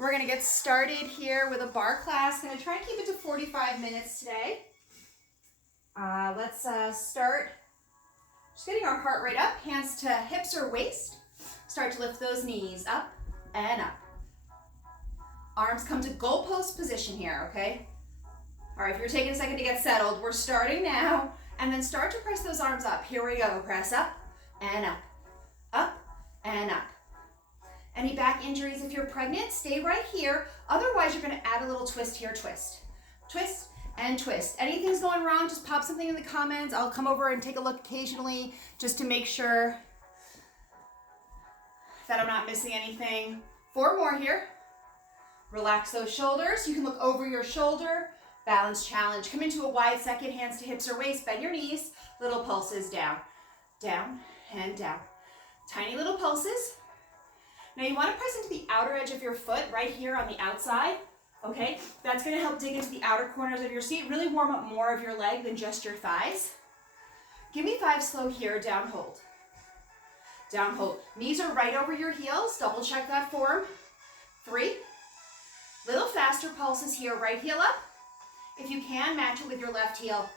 We're gonna get started here with a bar class. Gonna try and keep it to 45 minutes today. Let's start just getting our heart rate up, hands to hips or waist. Start to lift those knees up and up. Arms come to goalpost position here, okay? All right, if you're taking a second to get settled, we're starting now, and then start to press those arms up. Here we go, press up and up, up and up. Any back injuries if you're pregnant, stay right here. Otherwise, you're gonna add a little twist here, twist. Twist and twist. Anything's going wrong, just pop something in the comments. I'll come over and take a look occasionally just to make sure that I'm not missing anything. 4 more here. Relax those shoulders. You can look over your shoulder. Balance challenge. Come into a wide second, hands to hips or waist. Bend your knees. Little pulses down, down, and down. Tiny little pulses. Now you want to press into the outer edge of your foot right here on the outside, okay? That's going to help dig into the outer corners of your seat, really warm up more of your leg than just your thighs. Give me 5 slow here, down hold. Down hold. Knees are right over your heels, double check that form. 3. Little faster pulses here, right heel up. If you can, match it with your left heel.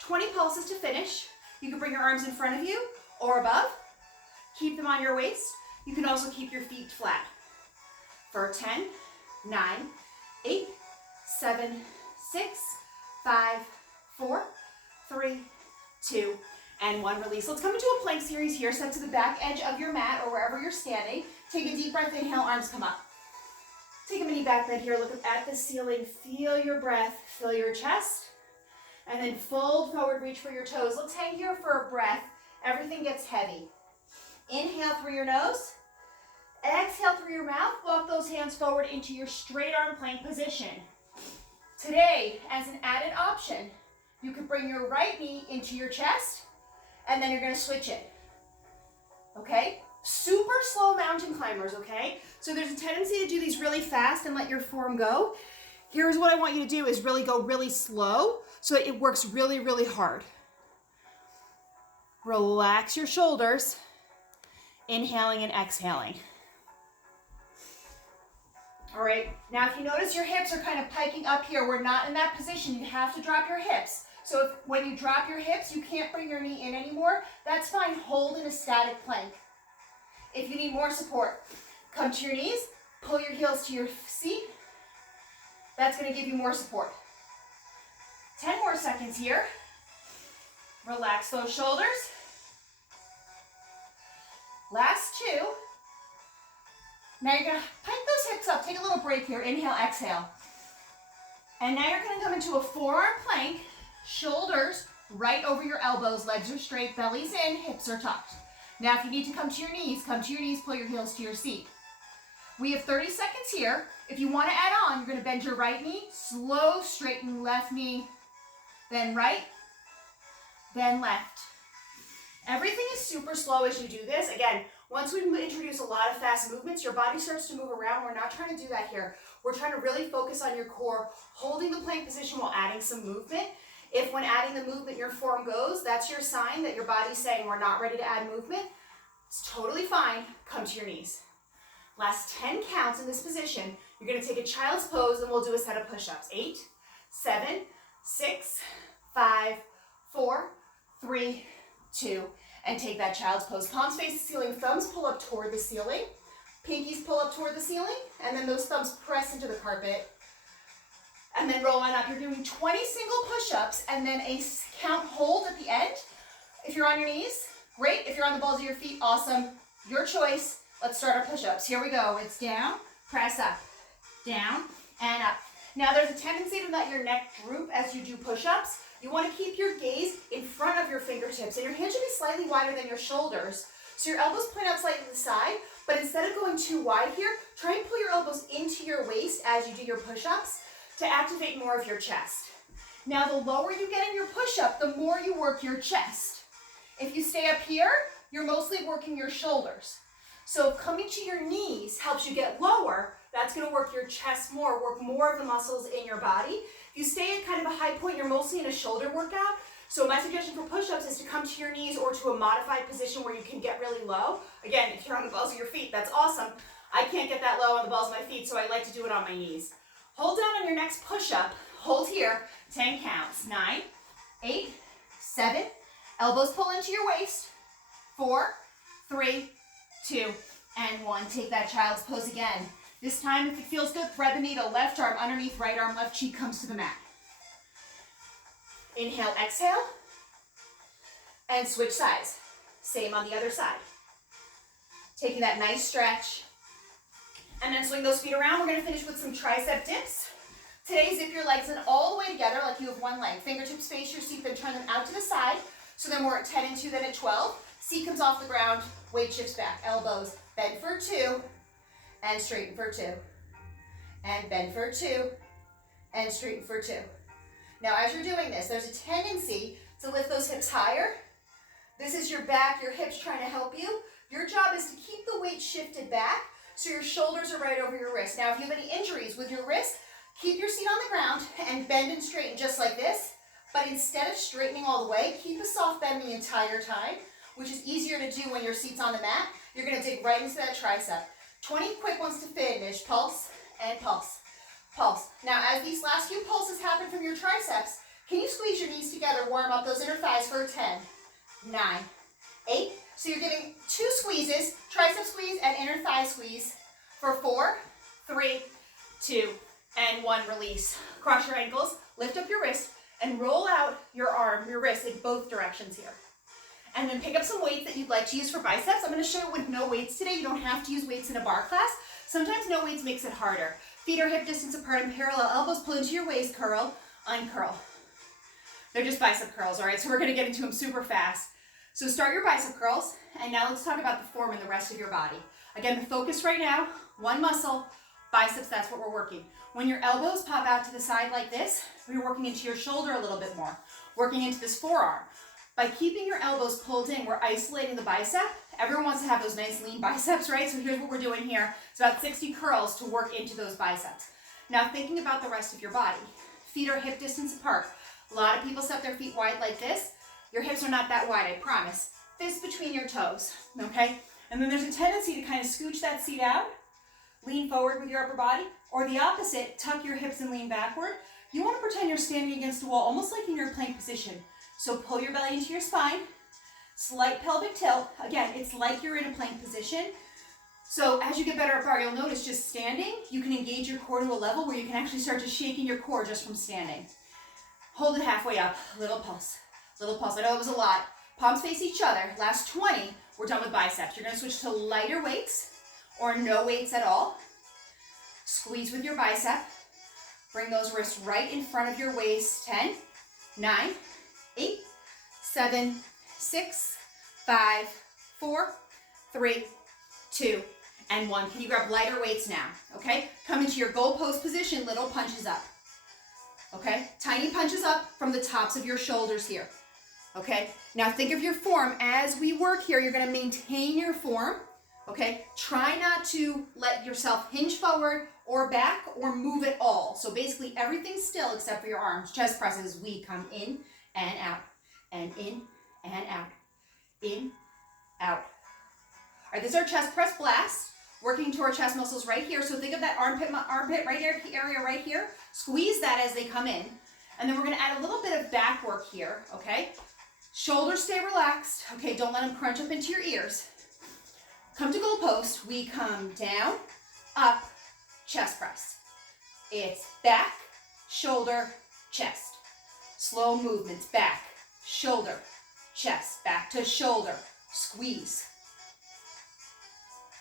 20 pulses to finish. You can bring your arms in front of you or above. Keep them on your waist. You can also keep your feet flat. For 10, 9, 8, 7, 6, 5, 4, 3, 2, and 1. Release. Let's come into a plank series here. Step to the back edge of your mat or wherever you're standing. Take a deep breath, inhale, arms come up. Take a mini back bend here. Look at the ceiling. Feel your breath. Fill your chest. And then fold forward, reach for your toes. Let's hang here for a breath. Everything gets heavy. Inhale through your nose. Exhale through your mouth. Walk those hands forward into your straight arm plank position. Today, as an added option, you could bring your right knee into your chest, and then you're going to switch it. Okay? Super slow mountain climbers, okay? So there's a tendency to do these really fast and let your form go. Here's what I want you to do is really go really slow so it works really, really hard. Relax your shoulders. Inhaling and exhaling. All right, now if you notice your hips are kind of piking up here, we're not in that position. You have to drop your hips. So when you drop your hips, you can't bring your knee in anymore. That's fine, hold in a static plank. If you need more support, come to your knees, pull your heels to your seat. That's gonna give you more support. 10 more seconds here. Relax those shoulders. Last 2. Now you're gonna pike those hips up. Take a little break here. Inhale, exhale. And now you're gonna come into a forearm plank. Shoulders right over your elbows. Legs are straight, belly's in, hips are tucked. Now if you need to come to your knees, pull your heels to your seat. We have 30 seconds here. If you wanna add on, you're gonna bend your right knee, slow straighten left knee, then right, then left. Everything is super slow as you do this. Again, once we introduce a lot of fast movements, your body starts to move around. We're not trying to do that here. We're trying to really focus on your core, holding the plank position while adding some movement. If when adding the movement your form goes, that's your sign that your body's saying we're not ready to add movement. It's totally fine. Come to your knees. Last 10 counts in this position. You're going to take a child's pose and we'll do a set of push-ups. 8, 7, 6, 5, 4, 3, 2, and take that child's pose. Palms face the ceiling, thumbs pull up toward the ceiling, pinkies pull up toward the ceiling, and then those thumbs press into the carpet. And then roll on up. You're doing 20 single push-ups and then a count hold at the end. If you're on your knees, great. If you're on the balls of your feet, awesome. Your choice. Let's start our push-ups. Here we go. It's down, press up, down, and up. Now there's a tendency to let your neck droop as you do push-ups. You want to keep your gaze in front of your fingertips, and your hands should be slightly wider than your shoulders. So your elbows point out slightly to the side, but instead of going too wide here, try and pull your elbows into your waist as you do your push-ups to activate more of your chest. Now the lower you get in your push-up, the more you work your chest. If you stay up here, you're mostly working your shoulders. So if coming to your knees helps you get lower, that's going to work your chest more, work more of the muscles in your body. If you stay at kind of a high point, you're mostly in a shoulder workout. So my suggestion for push-ups is to come to your knees or to a modified position where you can get really low. Again, if you're on the balls of your feet, that's awesome. I can't get that low on the balls of my feet, so I like to do it on my knees. Hold down on your next push-up. Hold here, 10 counts. 9, 8, 7, elbows pull into your waist. 4, 3, 2, and 1. Take that child's pose again. This time, if it feels good, thread the needle. Left arm underneath, right arm, left cheek comes to the mat. Inhale, exhale, and switch sides. Same on the other side. Taking that nice stretch, and then swing those feet around. We're gonna finish with some tricep dips. Today, zip your legs in all the way together like you have one leg. Fingertips face your seat, then turn them out to the side. So then we're at 10 and 2, then at 12. Seat comes off the ground, weight shifts back. Elbows bend for 2, and straighten for 2. And bend for 2, and straighten for 2. Now, as you're doing this, there's a tendency to lift those hips higher. This is your back, your hips trying to help you. Your job is to keep the weight shifted back so your shoulders are right over your wrist. Now, if you have any injuries with your wrist, keep your seat on the ground and bend and straighten just like this. But instead of straightening all the way, keep a soft bend the entire time, which is easier to do when your seat's on the mat. You're gonna dig right into that tricep. 20 quick ones to finish. Pulse and pulse, pulse. Now, as these last few pulses happen from your triceps, can you squeeze your knees together, warm up those inner thighs for 10, 9, 8. So you're getting 2 squeezes, tricep squeeze and inner thigh squeeze for 4, 3, 2, and 1. Release. Cross your ankles, lift up your wrist, and roll out your arm, your wrist in both directions here. And then pick up some weights that you'd like to use for biceps. I'm going to show you with no weights today. You don't have to use weights in a bar class. Sometimes no weights makes it harder. Feet are hip distance apart and parallel. Elbows pull into your waist, curl, uncurl. They're just bicep curls, all right? So we're going to get into them super fast. So start your bicep curls, and now let's talk about the form and the rest of your body. Again, the focus right now, one muscle, biceps, that's what we're working. When your elbows pop out to the side like this, we're working into your shoulder a little bit more, working into this forearm. By keeping your elbows pulled in, we're isolating the bicep. Everyone wants to have those nice lean biceps, right? So here's what we're doing here. It's about 60 curls to work into those biceps. Now thinking about the rest of your body. Feet are hip distance apart. A lot of people set their feet wide like this. Your hips are not that wide, I promise. Fist between your toes, okay? And then there's a tendency to kind of scooch that seat out, lean forward with your upper body, or the opposite, tuck your hips and lean backward. You want to pretend you're standing against a wall, almost like in your plank position. So pull your belly into your spine, slight pelvic tilt. Again, it's like you're in a plank position. So as you get better at bar, you'll notice just standing, you can engage your core to a level where you can actually start to shaking your core just from standing. Hold it halfway up, little pulse, little pulse. I know it was a lot. Palms face each other. Last 20, we're done with biceps. You're gonna switch to lighter weights or no weights at all. Squeeze with your bicep. Bring those wrists right in front of your waist. 10, 9, 8, 7, 6, 5, 4, 3, 2, and 1. Can you grab lighter weights now? Okay? Come into your goal pose position, little punches up. Okay? Tiny punches up from the tops of your shoulders here. Okay? Now think of your form. As we work here, you're going to maintain your form. Okay? Try not to let yourself hinge forward or back or move at all. So basically everything's still except for your arms. Chest presses, we come in and out, and in and out, in, out. All right, this is our chest press blast, working to our chest muscles right here. So think of that armpit right here, area right here. Squeeze that as they come in. And then we're gonna add a little bit of back work here, okay? Shoulders stay relaxed, okay? Don't let them crunch up into your ears. Come to goal post, we come down, up, chest press. It's back, shoulder, chest. Slow movements, back, shoulder, chest, back to shoulder, squeeze.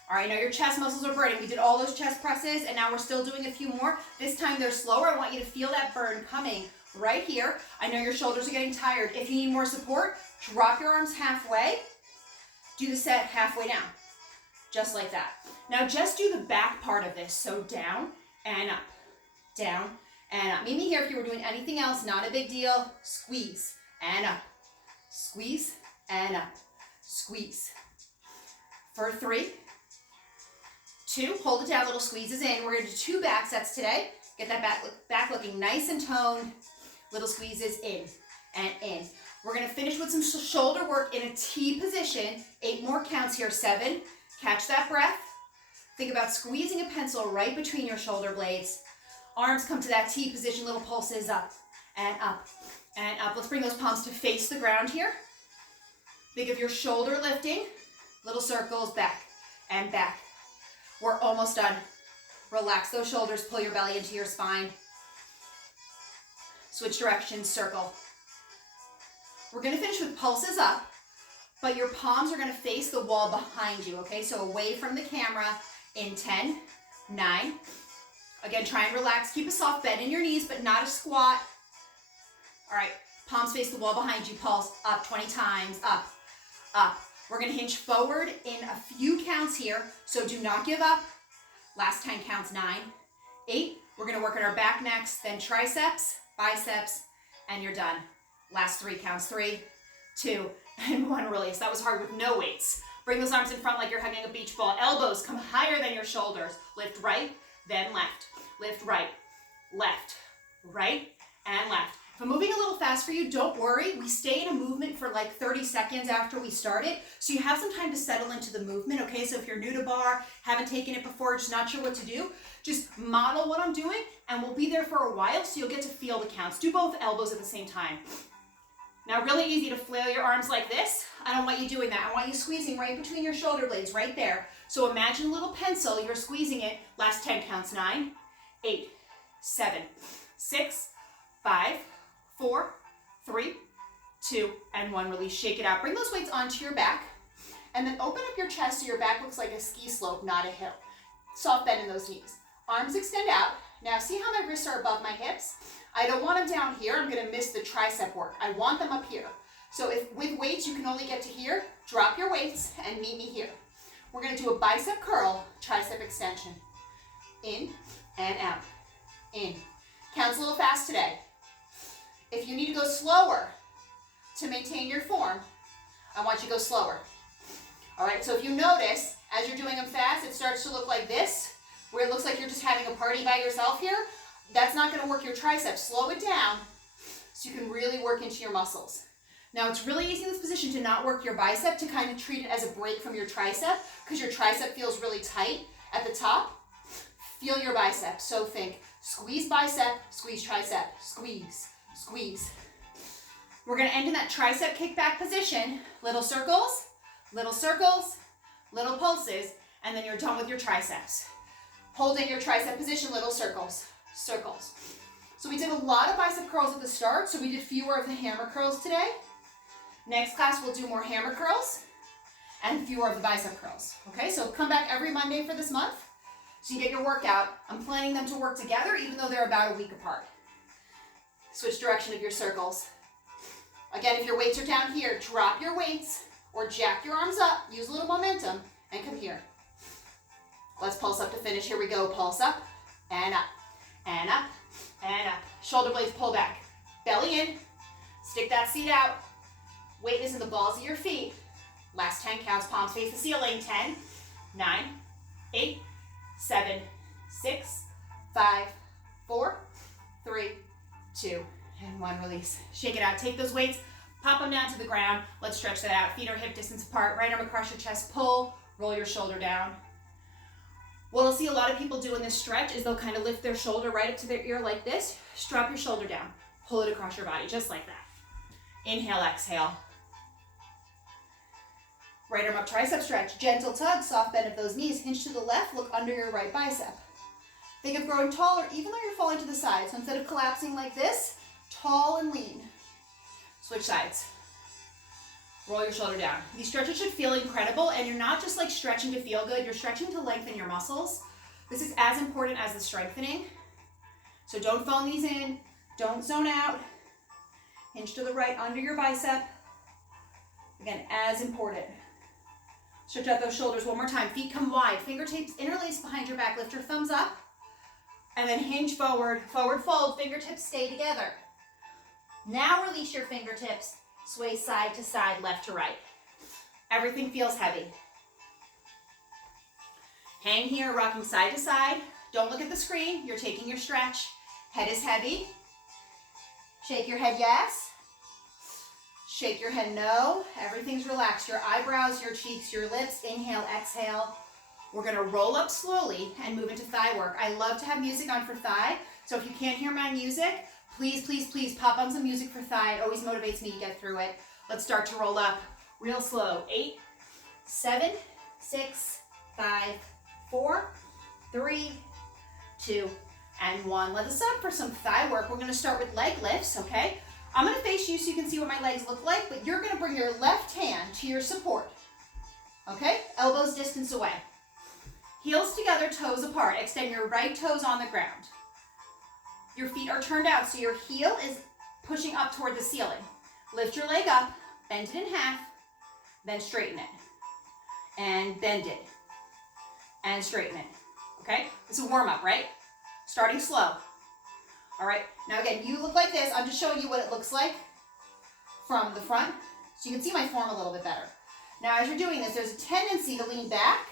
All right, now your chest muscles are burning. We did all those chest presses, and now we're still doing a few more. This time they're slower. I want you to feel that burn coming right here. I know your shoulders are getting tired. If you need more support, drop your arms halfway. Do the set halfway down, just like that. Now just do the back part of this. So down and up, down and up. Meet me here if you were doing anything else, not a big deal. Squeeze and up, squeeze and up, squeeze. For 3, 2, hold it down, little squeezes in. We're gonna do 2 back sets today. Get that back looking nice and toned. Little squeezes in and in. We're gonna finish with some shoulder work in a T position. 8 more counts here. 7, catch that breath. Think about squeezing a pencil right between your shoulder blades. Arms come to that T position, little pulses up and up and up. Let's bring those palms to face the ground here. Think of your shoulder lifting, little circles back and back. We're almost done. Relax those shoulders, pull your belly into your spine. Switch directions, circle. We're gonna finish with pulses up, but your palms are gonna face the wall behind you, okay? So away from the camera in 10, 9. Again, try and relax. Keep a soft bend in your knees, but not a squat. All right, palms face the wall behind you. Pulse up 20 times, up, up. We're gonna hinge forward in a few counts here, so do not give up. Last 10 counts, 9, 8. We're gonna work on our back next, then triceps, biceps, and you're done. Last 3 counts, 3, 2, and 1, release. That was hard with no weights. Bring those arms in front like you're hugging a beach ball. Elbows come higher than your shoulders. Lift right, then left. Lift right, left, right, and left. If I'm moving a little fast for you, don't worry. We stay in a movement for like 30 seconds after we start it, so you have some time to settle into the movement, okay? So if you're new to barre, haven't taken it before, just not sure what to do, just model what I'm doing, and we'll be there for a while, so you'll get to feel the counts. Do both elbows at the same time. Now, really easy to flail your arms like this. I don't want you doing that. I want you squeezing right between your shoulder blades, right there. So imagine a little pencil, you're squeezing it. Last 10 counts, 9, 8, 7, 6, 5, 4, 3, 2, and 1. Release, shake it out. Bring those weights onto your back, and then open up your chest so your back looks like a ski slope, not a hill. Soft bend in those knees. Arms extend out. Now see how my wrists are above my hips? I don't want them down here. I'm gonna miss the tricep work. I want them up here. So if with weights you can only get to here, drop your weights and meet me here. We're gonna do a bicep curl, tricep extension. In and out, in. Counts a little fast today. If you need to go slower to maintain your form, I want you to go slower. All right, so if you notice, as you're doing them fast, it starts to look like this, where it looks like you're just having a party by yourself here. That's not gonna work your triceps. Slow it down so you can really work into your muscles. Now it's really easy in this position to not work your bicep, to kind of treat it as a break from your tricep, because your tricep feels really tight at the top. Feel your bicep, so think squeeze bicep, squeeze tricep, squeeze, squeeze. We're gonna end in that tricep kickback position. Little circles, little pulses, and then you're done with your triceps. Hold in your tricep position, little circles, circles. So we did a lot of bicep curls at the start, so we did fewer of the hammer curls today. Next class, we'll do more hammer curls and fewer of the bicep curls. Okay, so come back every Monday for this month so you get your workout. I'm planning them to work together even though they're about a week apart. Switch direction of your circles. Again, if your weights are down here, drop your weights or jack your arms up, use a little momentum, and come here. Let's pulse up to finish. Here we go. Pulse up and up and up and up. Shoulder blades pull back. Belly in. Stick that seat out. Weight is in the balls of your feet. Last 10 counts. Palms face the ceiling. 10, 9, 8, 7, 6, 5, 4, 3, 2, and 1. Release. Shake it out. Take those weights. Pop them down to the ground. Let's stretch that out. Feet are hip distance apart. Right arm across your chest. Pull. Roll your shoulder down. What I'll see a lot of people do in this stretch is they'll kind of lift their shoulder right up to their ear like this. Just drop your shoulder down. Pull it across your body, just like that. Inhale, exhale. Right arm up, tricep stretch. Gentle tug, soft bend of those knees. Hinge to the left, look under your right bicep. Think of growing taller even though you're falling to the side. So instead of collapsing like this, tall and lean. Switch sides. Roll your shoulder down. These stretches should feel incredible, and you're not just like stretching to feel good, you're stretching to lengthen your muscles. This is as important as the strengthening. So don't phone these in, don't zone out. Hinge to the right under your bicep. Again, as important. Stretch out those shoulders one more time. Feet come wide, fingertips interlace behind your back. Lift your thumbs up, and then hinge forward, forward fold, fingertips stay together. Now release your fingertips. Sway side to side, left to right. Everything feels heavy. Hang here, rocking side to side. Don't look at the screen. You're taking your stretch. Head is heavy. Shake your head yes. Shake your head no. Everything's relaxed. Your eyebrows, your cheeks, your lips. Inhale, exhale. We're gonna roll up slowly and move into thigh work. I love to have music on for thigh, so if you can't hear my music, please, please, please pop on some music for thigh. It always motivates me to get through it. Let's start to roll up real slow. 8, 7, 6, 5, 4, 3, 2, and 1. Let us up for some thigh work. We're gonna start with leg lifts, okay? I'm gonna face you so you can see what my legs look like, but you're gonna bring your left hand to your support, okay? Elbows distance away. Heels together, toes apart. Extend your right toes on the ground. Your feet are turned out, so your heel is pushing up toward the ceiling. Lift your leg up, bend it in half, then straighten it. And bend it. And straighten it. Okay? This is a warm-up, right? Starting slow. All right, now again, you look like this. I'm just showing you what it looks like from the front, so you can see my form a little bit better. Now, as you're doing this, there's a tendency to lean back,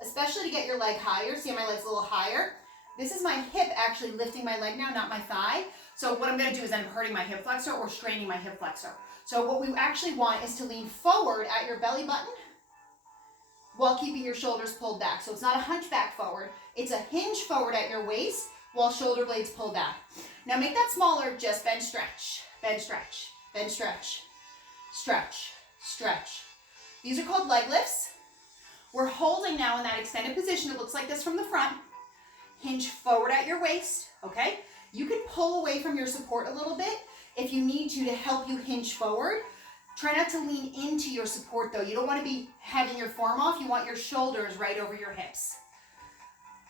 especially to get your leg higher. See how my leg's a little higher? This is my hip actually lifting my leg now, not my thigh. So what I'm gonna do is I'm hurting my hip flexor or straining my hip flexor. So what we actually want is to lean forward at your belly button while keeping your shoulders pulled back. So it's not a hunchback forward, it's a hinge forward at your waist while shoulder blades pull back. Now make that smaller, just bend, stretch, bend, stretch, bend, stretch, stretch, stretch. These are called leg lifts. We're holding now in that extended position. It looks like this from the front. Hinge forward at your waist, okay? You can pull away from your support a little bit if you need to help you hinge forward. Try not to lean into your support though. You don't want to be having your form off. You want your shoulders right over your hips.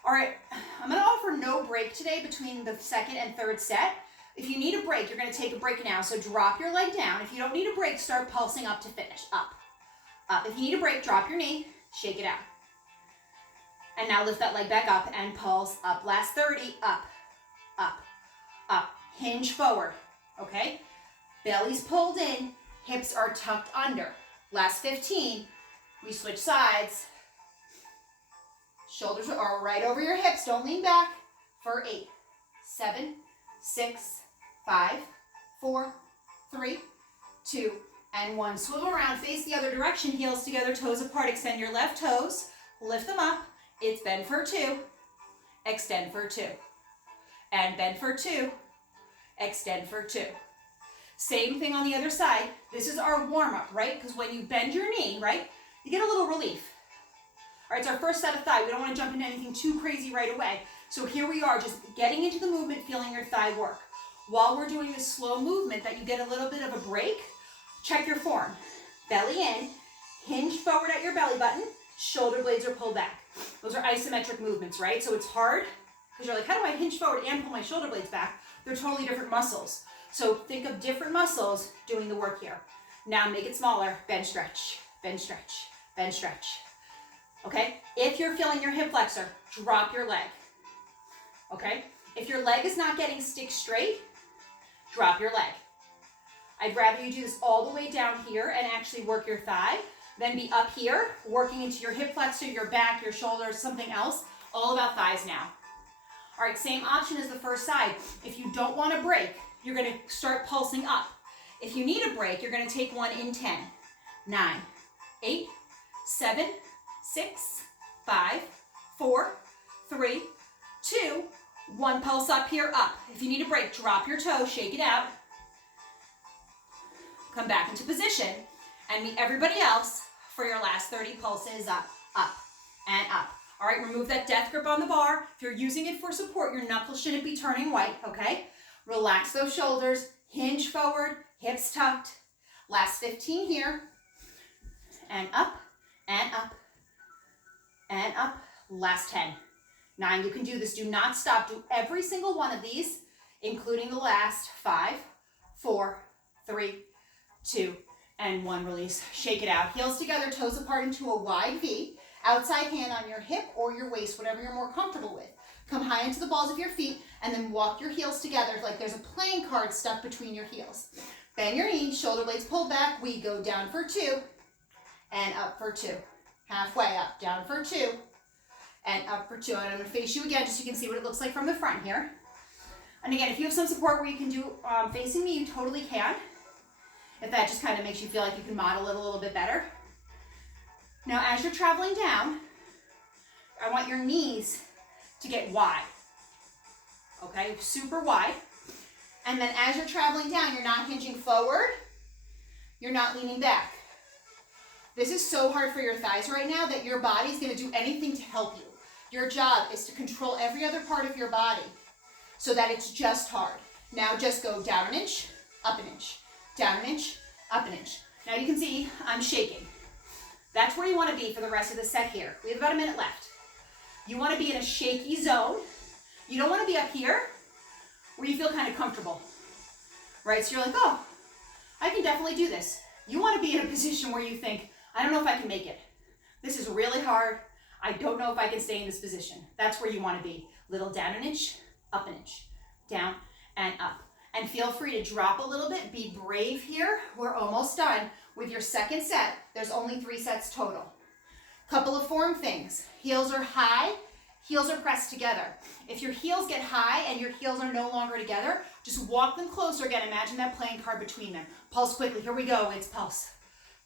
All right, I'm gonna offer no break today between the second and third set. If you need a break, you're gonna take a break now. So drop your leg down. If you don't need a break, start pulsing up to finish, up, up. If you need a break, drop your knee, shake it out. And now lift that leg back up and pulse up. Last 30, up, up, up. Hinge forward, okay? Belly's pulled in, hips are tucked under. Last 15, we switch sides. Shoulders are right over your hips, don't lean back. For 8, 7, 6, 5, 4, 3, 2, and 1. Swivel around, face the other direction, heels together, toes apart. Extend your left toes, lift them up. It's bend for 2, extend for 2, and bend for 2, extend for 2. Same thing on the other side. This is our warm-up, right? Because when you bend your knee, right, you get a little relief. All right, it's our first set of thigh. We don't want to jump into anything too crazy right away. So here we are, just getting into the movement, feeling your thigh work. While we're doing this slow movement that you get a little bit of a break, check your form. Belly in, hinge forward at your belly button, shoulder blades are pulled back. Those are isometric movements, right? So it's hard because you're like, how do I hinge forward and pull my shoulder blades back? They're totally different muscles. So think of different muscles doing the work here. Now make it smaller, bend, stretch, bend, stretch, bend, stretch. Okay? If you're feeling your hip flexor, drop your leg. Okay? If your leg is not getting stick straight, drop your leg. I'd rather you do this all the way down here and actually work your thigh than be up here, working into your hip flexor, your back, your shoulders, something else. All about thighs now. All right, same option as the first side. If you don't want to break, you're going to start pulsing up. If you need a break, you're going to take one in 10, 9, 8, 7, 6, 5, 4, 3, 2, 1. Pulse up here, up. If you need a break, drop your toe, shake it out. Come back into position and meet everybody else for your last 30 pulses. Up, up, and up. All right, remove that death grip on the bar. If you're using it for support, your knuckles shouldn't be turning white, okay? Relax those shoulders, hinge forward, hips tucked. Last 15 here. And up, and up, and up. Last 10. 9, you can do this. Do not stop. Do every single one of these, including the last 5, 4, 3, 2, and 1. Release. Shake it out. Heels together, toes apart into a wide V. Outside hand on your hip or your waist, whatever you're more comfortable with. Come high into the balls of your feet and then walk your heels together like there's a playing card stuck between your heels. Bend your knees, shoulder blades pulled back. We go down for 2 and up for 2. Halfway up, down for 2 and up for 2. And I'm going to face you again just so you can see what it looks like from the front here. And again, if you have some support where you can do facing me, you totally can. If that just kind of makes you feel like you can model it a little bit better. Now, as you're traveling down, I want your knees to get wide. Okay, super wide. And then as you're traveling down, you're not hinging forward. You're not leaning back. This is so hard for your thighs right now that your body's going to do anything to help you. Your job is to control every other part of your body so that it's just hard. Now just go down an inch, up an inch, down an inch, up an inch. Now you can see I'm shaking. That's where you want to be for the rest of the set here. We have about a minute left. You want to be in a shaky zone. You don't want to be up here where you feel kind of comfortable, right? So you're like, oh, I can definitely do this. You want to be in a position where you think, I don't know if I can make it. This is really hard. I don't know if I can stay in this position. That's where you want to be. Little down an inch, up an inch, down and up. And feel free to drop a little bit. Be brave here. We're almost done with your second set. There's only 3 sets total. Couple of form things. Heels are high, heels are pressed together. If your heels get high and your heels are no longer together, just walk them closer again. Imagine that playing card between them. Pulse quickly. Here we go. It's pulse,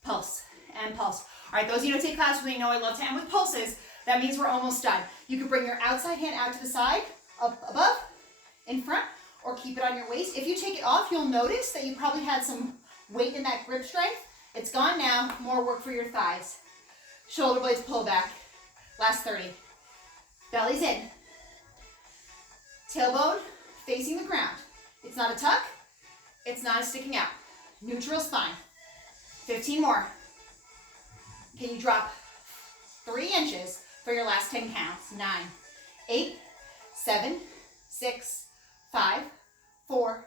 pulse, and pulse. All right, those of you who take class with me know I love to end with pulses. That means we're almost done. You can bring your outside hand out to the side, up above, in front, or keep it on your waist. If you take it off, you'll notice that you probably had some weight in that grip strength. It's gone now. More work for your thighs. Shoulder blades pull back. Last 30. Belly's in. Tailbone facing the ground. It's not a tuck. It's not a sticking out. Neutral spine. 15 more. Can you drop 3 inches for your last 10 counts? 9, 8, 7, 6, 5, 4,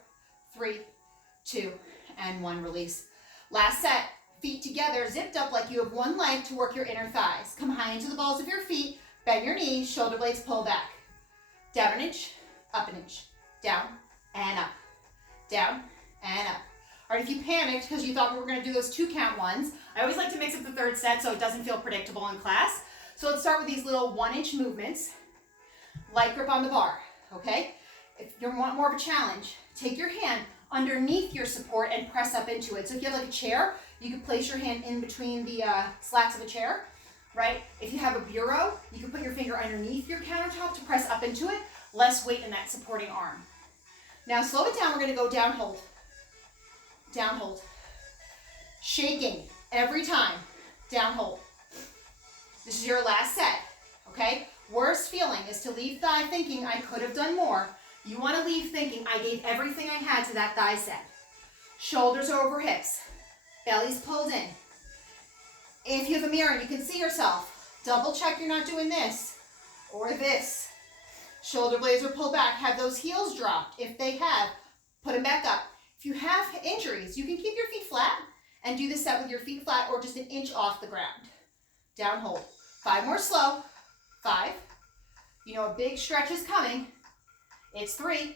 3, 2, and 1. Release. Last set. Feet together, zipped up like you have one leg to work your inner thighs. Come high into the balls of your feet. Bend your knees. Shoulder blades pull back. Down an inch, up an inch. Down and up. Down and up. All right, if you panicked because you thought we were going to do those 2 count ones, I always like to mix up the third set so it doesn't feel predictable in class. So let's start with these little 1-inch movements. Light grip on the bar, okay? If you want more of a challenge, take your hand underneath your support and press up into it. So if you have like a chair, you can place your hand in between the slats of a chair, right? If you have a bureau, you can put your finger underneath your countertop to press up into it. Less weight in that supporting arm. Now slow it down. We're going to go down, hold. Down, hold. Shaking every time. Down, hold. This is your last set, okay? Worst feeling is to leave thigh thinking I could have done more. You want to leave thinking I gave everything I had to that thigh set. Shoulders over hips. Belly's pulled in. If you have a mirror and you can see yourself, double check you're not doing this or this. Shoulder blades are pulled back. Have those heels dropped. If they have, put them back up. If you have injuries, you can keep your feet flat and do this set with your feet flat or just an inch off the ground. Down, hold. 5 more slow. 5. You know a big stretch is coming. It's 3.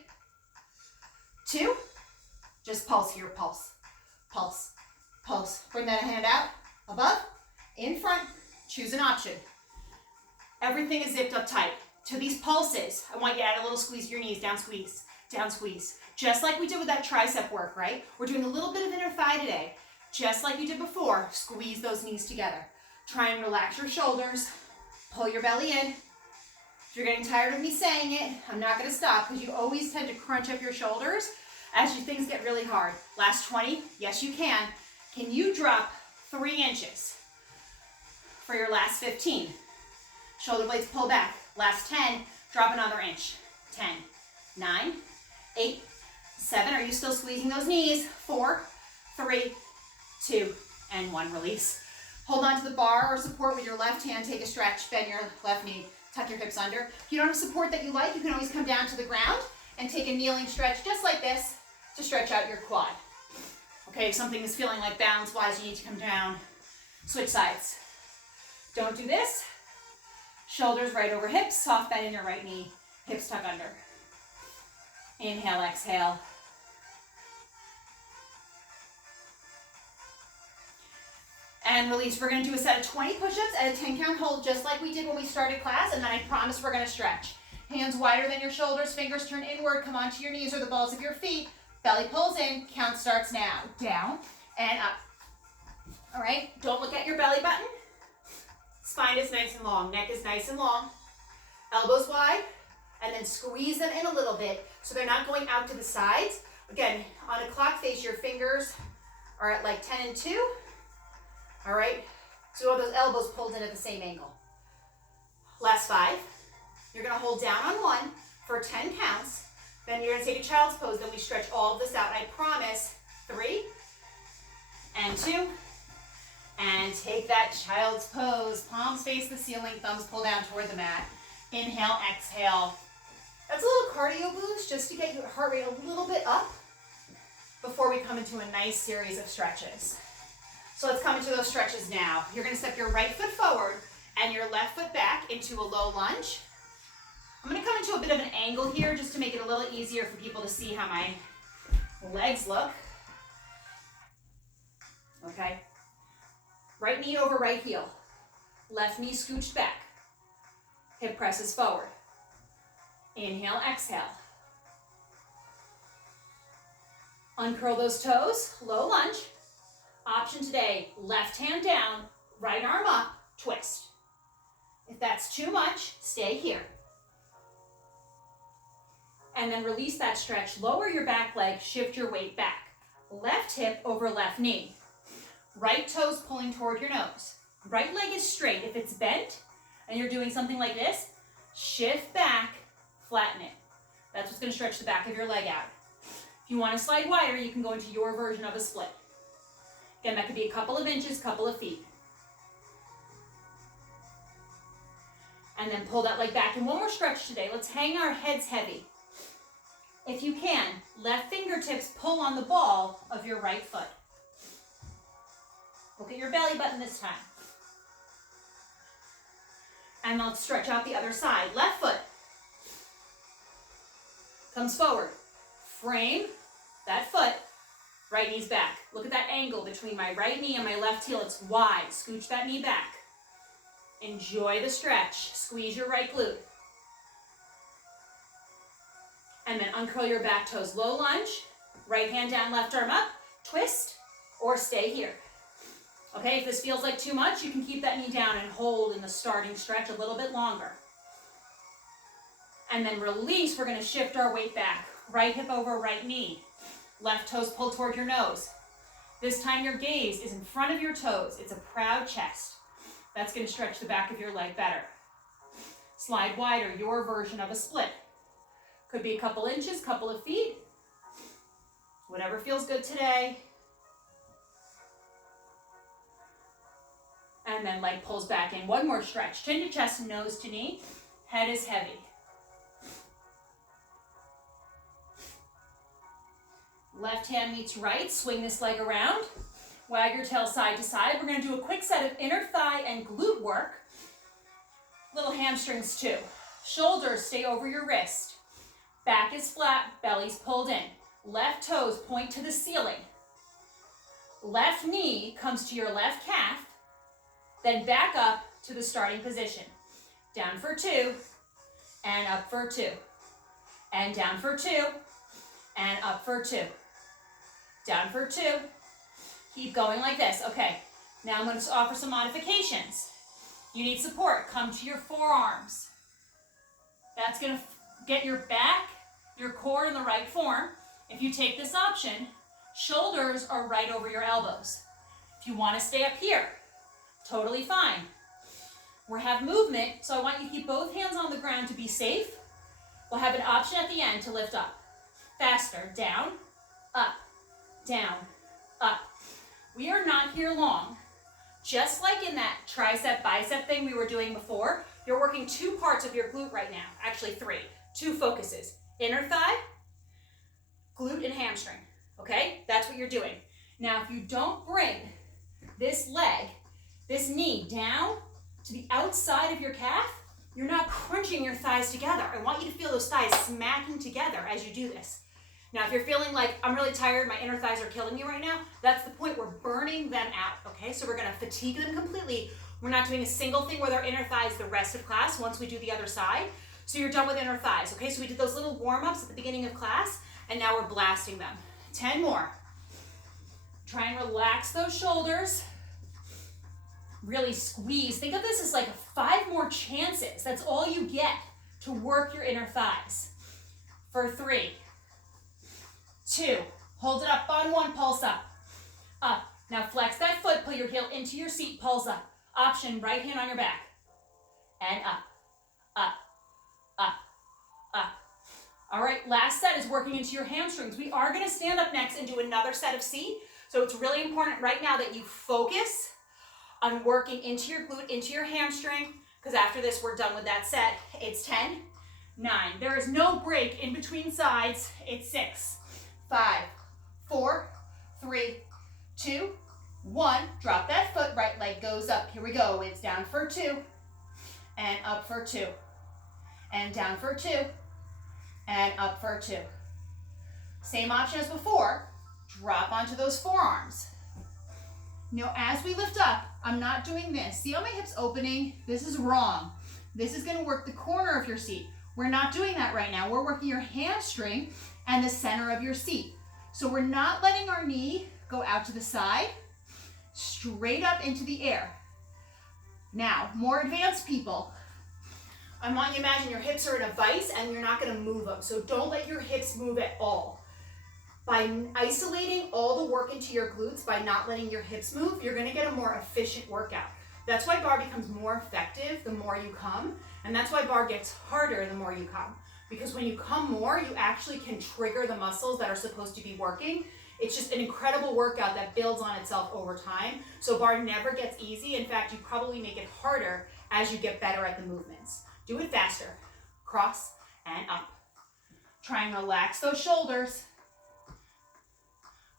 2. Just pulse here, pulse, pulse, pulse. Bring that hand out, above, in front, choose an option. Everything is zipped up tight. To these pulses, I want you to add a little squeeze to your knees, down squeeze, down squeeze. Just like we did with that tricep work, right? We're doing a little bit of inner thigh today. Just like you did before, squeeze those knees together. Try and relax your shoulders, pull your belly in. If you're getting tired of me saying it, I'm not gonna stop because you always tend to crunch up your shoulders as things get really hard. Last 20, yes you can. Can you drop 3 inches for your last 15? Shoulder blades pull back. Last 10, drop another inch. 10, 9, 8, 7. Are you still squeezing those knees? 4, 3, 2, and 1. Release. Hold on to the bar or support with your left hand. Take a stretch. Bend your left knee. Tuck your hips under. If you don't have support that you like, you can always come down to the ground and take a kneeling stretch just like this to stretch out your quad. Okay, if something is feeling like balance-wise, you need to come down. Switch sides. Don't do this. Shoulders right over hips. Soft bend in your right knee. Hips tuck under. Inhale, exhale. And release. We're going to do a set of 20 push-ups at a 10-count hold just like we did when we started class, and then I promise we're going to stretch. Hands wider than your shoulders, fingers turn inward, come onto your knees or the balls of your feet. Belly pulls in, count starts now. Down and up. All right, don't look at your belly button. Spine is nice and long, neck is nice and long. elbows wide, and then squeeze them in a little bit so they're not going out to the sides. Again, on a clock face, your fingers are at like 10 and 2. All right, so all those elbows pulled in at the same angle. Last 5. You're gonna hold down on 1 for 10 counts. Then you're gonna take a child's pose. Then we stretch all of this out. I promise. 3 and 2. And take that child's pose. Palms face the ceiling, thumbs pull down toward the mat. Inhale, exhale. That's a little cardio boost just to get your heart rate a little bit up before we come into a nice series of stretches. So let's come into those stretches now. You're gonna step your right foot forward and your left foot back into a low lunge. I'm gonna come into a bit of an angle here just to make it a little easier for people to see how my legs look. Okay. Right knee over right heel. Left knee scooched back. Hip presses forward. Inhale, exhale. Uncurl those toes, low lunge. Option today, left hand down, right arm up, twist. If that's too much, stay here. And then release that stretch. Lower your back leg, shift your weight back. Left hip over left knee. Right toes pulling toward your nose. Right leg is straight. If it's bent and you're doing something like this, shift back, flatten it. That's what's going to stretch the back of your leg out. If you want to slide wider, you can go into your version of a split. Again, that could be a couple of inches, couple of feet. And then pull that leg back. And one more stretch today. Let's hang our heads heavy. If you can, left fingertips pull on the ball of your right foot. Look at your belly button this time. And let's stretch out the other side. Left foot comes forward. Frame that foot. Right knee's back. Look at that angle between my right knee and my left heel. It's wide. Scooch that knee back. Enjoy the stretch. Squeeze your right glute. And then uncurl your back toes. Low lunge. Right hand down, left arm up. Twist or stay here. Okay, if this feels like too much, you can keep that knee down and hold in the starting stretch a little bit longer. And then release, we're gonna shift our weight back. Right hip over right knee. Left toes pull toward your nose. This time your gaze is in front of your toes. It's a proud chest. That's gonna stretch the back of your leg better. Slide wider, your version of a split. Could be a couple inches, couple of feet. Whatever feels good today. And then leg pulls back in. One more stretch. Chin to chest, nose to knee. Head is heavy. Left hand meets right. Swing this leg around. Wag your tail side to side. We're going to do a quick set of inner thigh and glute work. Little hamstrings too. Shoulders stay over your wrist. Back is flat, belly's pulled in. Left toes point to the ceiling. Left knee comes to your left calf. Then back up to the starting position. Down for 2, and up for 2. And down for 2, and up for 2. Down for 2. Keep going like this. Okay, now I'm going to offer some modifications. You need support. Come to your forearms. That's going to get your back, your core in the right form. If you take this option, shoulders are right over your elbows. If you want to stay up here, totally fine. We have movement, so I want you to keep both hands on the ground to be safe. We'll have an option at the end to lift up. Faster, down, up, down, up. We are not here long. Just like in that tricep bicep thing we were doing before, you're working 2 parts of your glute right now. Actually 3, 2 focuses. Inner thigh, glute and hamstring, okay? That's what you're doing. Now, if you don't bring this leg, this knee down to the outside of your calf, you're not crunching your thighs together. I want you to feel those thighs smacking together as you do this. Now, if you're feeling like, I'm really tired, my inner thighs are killing me right now, that's the point. We're burning them out, okay? So we're gonna fatigue them completely. We're not doing a single thing with our inner thighs the rest of class once we do the other side. So you're done with inner thighs, okay? So we did those little warm-ups at the beginning of class, and now we're blasting them. 10 more. Try and relax those shoulders. Really squeeze. Think of this as like 5 more chances. That's all you get to work your inner thighs. For 3, 2, hold it up on 1, pulse up, up. Now flex that foot, put your heel into your seat, pulse up. Option, right hand on your back, and up, up, up, up. All right, last set is working into your hamstrings. We are gonna stand up next and do another set of C, so it's really important right now that you focus on working into your glute, into your hamstring, because after this, we're done with that set. It's 10, 9. There is no break in between sides. It's 6, 5, 4, 3, 2, 1. Drop that foot, right leg goes up. Here we go. It's down for 2, and up for 2, and down for 2, and up for 2. Same option as before. Drop onto those forearms. Now, as we lift up, I'm not doing this. See how my hip's opening? This is wrong. This is gonna work the corner of your seat. We're not doing that right now. We're working your hamstring and the center of your seat. So we're not letting our knee go out to the side, straight up into the air. Now, more advanced people, I want you to imagine your hips are in a vise and you're not gonna move them. So don't let your hips move at all. By isolating all the work into your glutes, by not letting your hips move, you're gonna get a more efficient workout. That's why bar becomes more effective the more you come, and that's why bar gets harder the more you come. Because when you come more, you actually can trigger the muscles that are supposed to be working. It's just an incredible workout that builds on itself over time. So bar never gets easy. In fact, you probably make it harder as you get better at the movements. Do it faster. Cross and up. Try and relax those shoulders.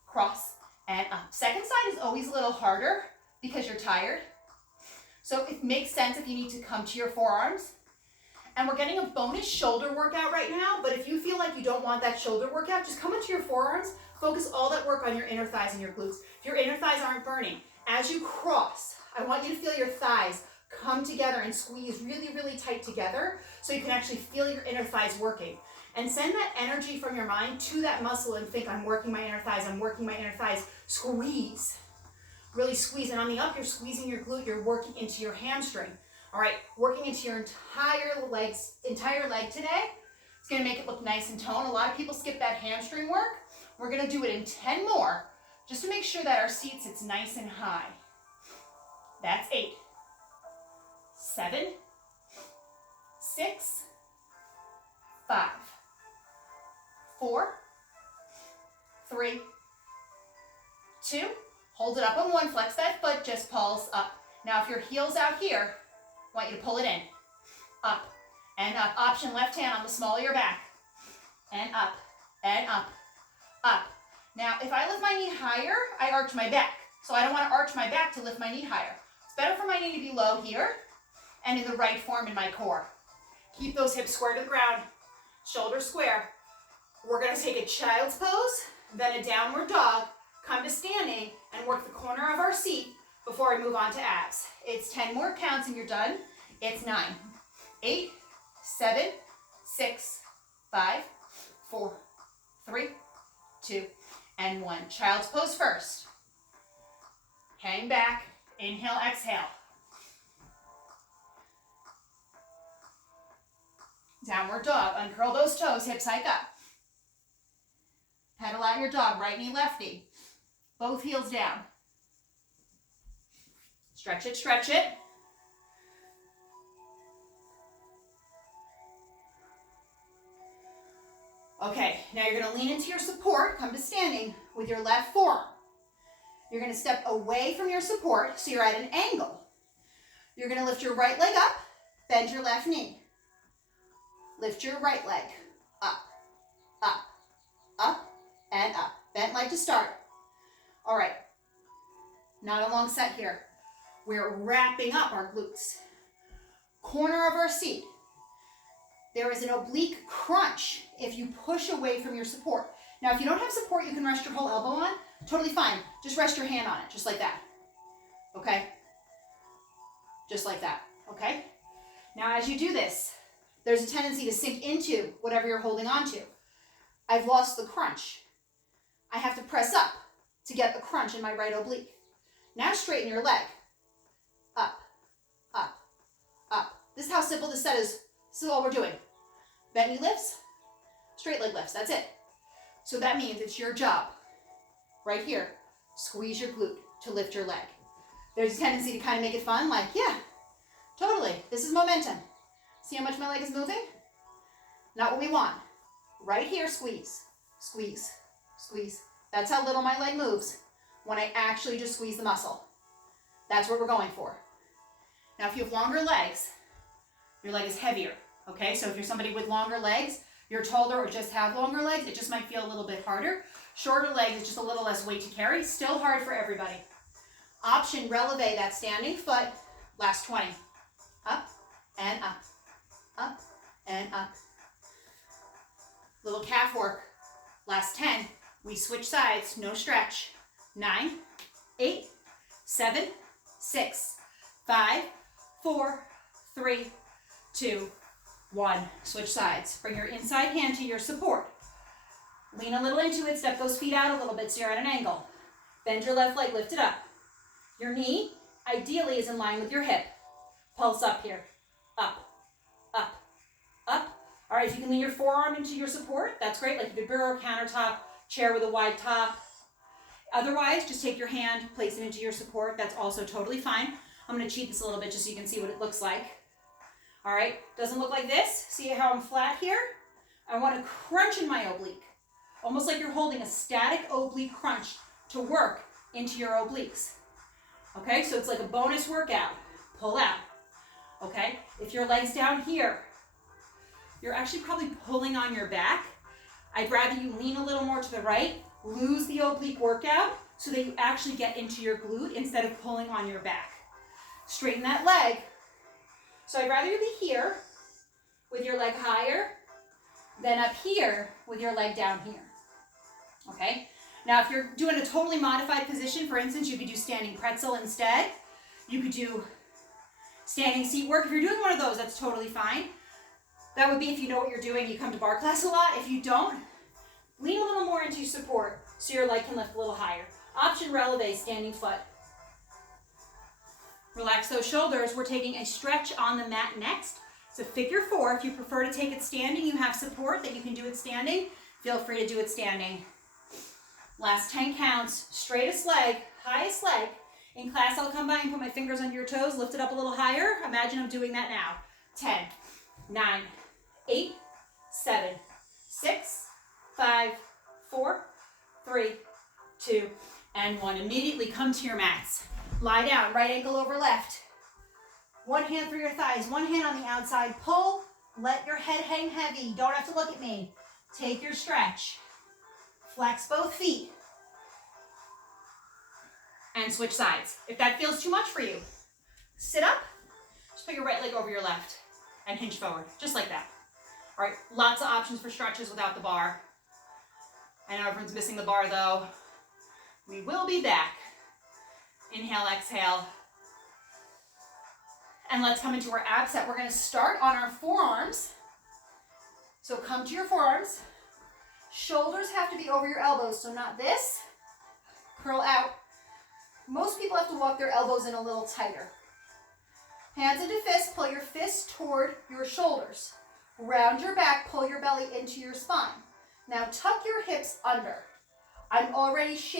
Cross and up. Second side is always a little harder because you're tired. So it makes sense if you need to come to your forearms. And we're getting a bonus shoulder workout right now, but if you feel like you don't want that shoulder workout, just come into your forearms, focus all that work on your inner thighs and your glutes. If your inner thighs aren't burning, as you cross, I want you to feel your thighs come together and squeeze really, really tight together so you can actually feel your inner thighs working. And send that energy from your mind to that muscle and think, I'm working my inner thighs, I'm working my inner thighs. Squeeze, really squeeze. And on the up, you're squeezing your glute, you're working into your hamstring. All right, working into your entire leg today. It's gonna make it look nice and toned. A lot of people skip that hamstring work. We're gonna do it in 10 more, just to make sure that our seat sits nice and high. That's 8, 7, 6, 5, 4, 3, 2, hold it up on 1, flex that foot, just pulse up. Now if your heel's out here, I want you to pull it in, up and up. Option left hand on the small of your back, and up, and up, up. Now if I lift my knee higher, I arch my back. So I don't want to arch my back to lift my knee higher. It's better for my knee to be low here and in the right form in my core. Keep those hips square to the ground, shoulders square. We're gonna take a child's pose, then a downward dog, come to standing, and work the corner of our seat before I move on to abs. It's 10 more counts and you're done. It's 9, 8, 7, 6, 5, 4, 3, 2, and 1. Child's pose first. Hang back, inhale, exhale. Downward dog, uncurl those toes, hips hike up. Pedal out your dog, right knee, left knee. Both heels down. Stretch it, stretch it. Okay, now you're gonna lean into your support, come to standing with your left forearm. You're gonna step away from your support so you're at an angle. You're gonna lift your right leg up, bend your left knee. Lift your right leg, up, up, up, and up. Bent leg to start. All right, not a long set here. We're wrapping up our glutes. Corner of our seat. There is an oblique crunch if you push away from your support. Now, if you don't have support you can rest your whole elbow on, totally fine. Just rest your hand on it, just like that. Okay? Just like that, okay? Now, as you do this, there's a tendency to sink into whatever you're holding on to. I've lost the crunch. I have to press up to get the crunch in my right oblique. Now straighten your leg. Up, up, up. This is how simple this set is. This is all we're doing. Bent knee lifts, straight leg lifts, that's it. So that means it's your job, right here, squeeze your glute to lift your leg. There's a tendency to kind of make it fun, like, yeah, totally, this is momentum. See how much my leg is moving? Not what we want. Right here, squeeze, squeeze, squeeze. That's how little my leg moves when I actually just squeeze the muscle. That's what we're going for. Now, if you have longer legs, your leg is heavier, okay? So if you're somebody with longer legs, you're taller or just have longer legs, it just might feel a little bit harder. Shorter legs is just a little less weight to carry. Still hard for everybody. Option, releve that standing foot. Last 20. Up and up, up and up. Little calf work. Last 10. We switch sides, no stretch. 9, 8, 7, 6, 5, 4, 3, 2, 1. Switch sides. Bring your inside hand to your support. Lean a little into it. Step those feet out a little bit so you're at an angle. Bend your left leg, lift it up. Your knee, ideally, is in line with your hip. Pulse up here. Up, up, up. All right, if you can lean your forearm into your support, that's great. Like you could bureau, countertop, chair with a wide top. Otherwise, just take your hand, place it into your support. That's also totally fine. I'm going to cheat this a little bit just so you can see what it looks like. All right, doesn't look like this. See how I'm flat here? I want to crunch in my oblique. Almost like you're holding a static oblique crunch to work into your obliques. Okay, so it's like a bonus workout. Pull out. Okay, if your leg's down here, you're actually probably pulling on your back. I'd rather you lean a little more to the right, lose the oblique workout so that you actually get into your glute instead of pulling on your back. Straighten that leg. So I'd rather you be here with your leg higher than up here with your leg down here. Okay? Now if you're doing a totally modified position, for instance, you could do standing pretzel instead. You could do standing seat work. If you're doing one of those, that's totally fine. That would be if you know what you're doing, you come to bar class a lot. If you don't, lean a little more into your support so your leg can lift a little higher. Option, releve, standing foot. Relax those shoulders. We're taking a stretch on the mat next. So figure 4. If you prefer to take it standing, you have support that you can do it standing. Feel free to do it standing. Last 10 counts. Straightest leg, highest leg. In class, I'll come by and put my fingers under your toes, lift it up a little higher. Imagine I'm doing that now. 10, 9, 8, 7, 6, 5, 4, 3, 2, and 1. Immediately come to your mats. Lie down, right ankle over left. One hand through your thighs, one hand on the outside. Pull, let your head hang heavy. Don't have to look at me. Take your stretch. Flex both feet. And switch sides. If that feels too much for you, sit up. Just put your right leg over your left and hinge forward, just like that. All right, lots of options for stretches without the bar. I know everyone's missing the bar though. We will be back. Inhale, exhale. And let's come into our ab set. We're going to start on our forearms. So come to your forearms. Shoulders have to be over your elbows, so not this. Curl out. Most people have to walk their elbows in a little tighter. Hands into fists, pull your fists toward your shoulders. Round your back, pull your belly into your spine. Now tuck your hips under. I'm already